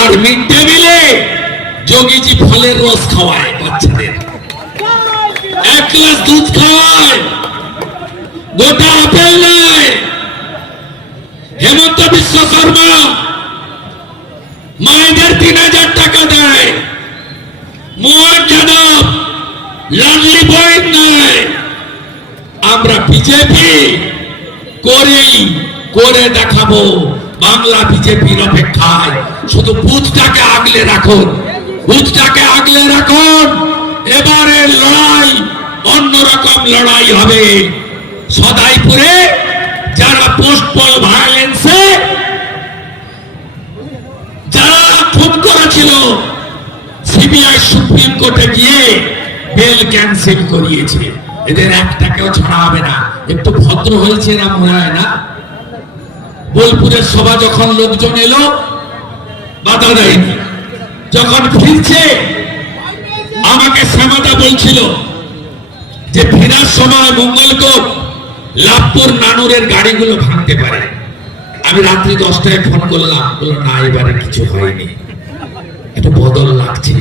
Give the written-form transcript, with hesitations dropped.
আর mid day মিলে যোগীজি ফলের রস খাওয়ায় বাচ্চাদের, 1 গ্লাস দুধ খাওয়ায়, গোটা আপেল নেয়। হেমন্ত বিশ্ব শর্মা মায়েদের 3000 টাকা দেয়, মোহন যাদব লাডলি বই নেয়। আমরা বিজেপি করে দেখাবো। বাংলা বিজেপির অপেক্ষায়, শুধু বুথটাকে আগলে রাখুন, বুথটাকে আগলে রাখুন। এবারের লড়াই অন্যরকম লড়াই হবে। সদাইপুরে যারা পোস্ট পোল ভায়োলেন্সে যারা খুন করেছিল, সিবিআই সুপ্রিম কোর্টে গিয়ে বেল ক্যান্সেল করিয়েছে। এদের একটাকেও ছাড়া হবে না। একটু ভদ্র হয়েছে না মনে হয় না? বোলপুরের সভা যখন লোকজন এলো বাধা দেয়নি। যখন ফিরছে আমাকে শ্যামাদা বলছিল যে ফেরার সময় মঙ্গলকোট লাভপুর নানুরের গাড়িগুলো ভাঙতে পারে। আমি রাত্রি 10টায় ফোন করলাম, বললো না এবারে কিছু হয়নি, একটু বদল লাগছে।